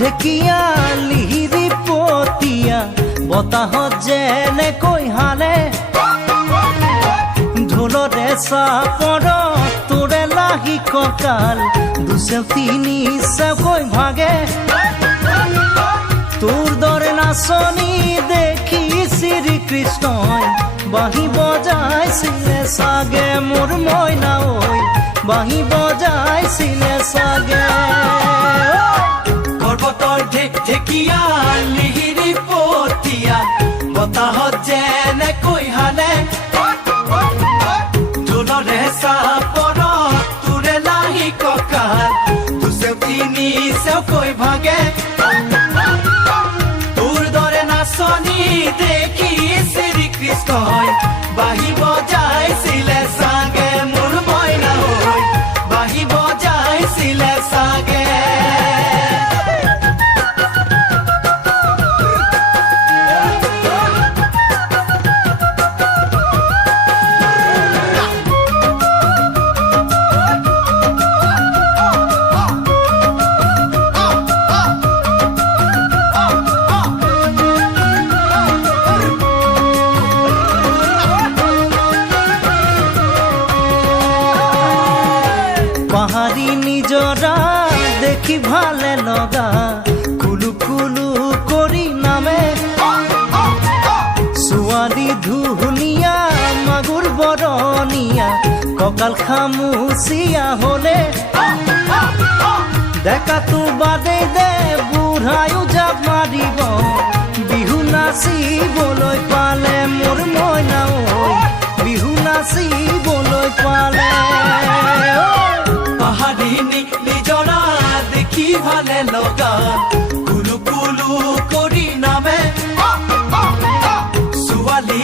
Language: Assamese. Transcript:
ঢেকীয়া লিহিৰি পতীয়া বতাহত যেনেকৈ হালে ঢোলৰে চাপৰত তোৰে লাহি কঁকাল দুচেও তিনি চেওকৈ ভাগে তোৰ দৰে নাচনি দেখি শ্ৰীকৃষ্ণই বাঁহী বজাইছিলে চাগে মোৰ মইনা ঐ বাঁহী বজাইছিলে চাগে পৰ্বতৰ ঢেকীয়া লিহিৰি পতীয়া বতাহত যেনেকৈ হালে ঢোলৰে চাপৰত তোৰে লাহি কঁকাল দুচেও তিনি চেওকৈ ভাগে তোৰ দৰে নাচনি দেখি শ্ৰীকৃষ্ণই বাঁহী বজাইছিলে চাগে মোৰ মইনা ঐ বাঁহী বজাইছিলে চাগে পাহাড়ি নিজৰা দেখি ভালে লগা কুলু কুলু কৰি নামে ছোৱালী ধুনীয়া মাগুৰ বৰণীয়া কঁকাল খামুচিয়া হলে ডেকাটো বাদেই দে বুঢ়ায়ো জাপ মাৰিব বিহু নাচিবলৈ পালে মোৰ মইনা ঐ বিহু নাচিবলৈ পালে পাহাড়ি নিজৰা দেখি ভালে লগা কুলু কুলু কৰি নামে ছোৱালী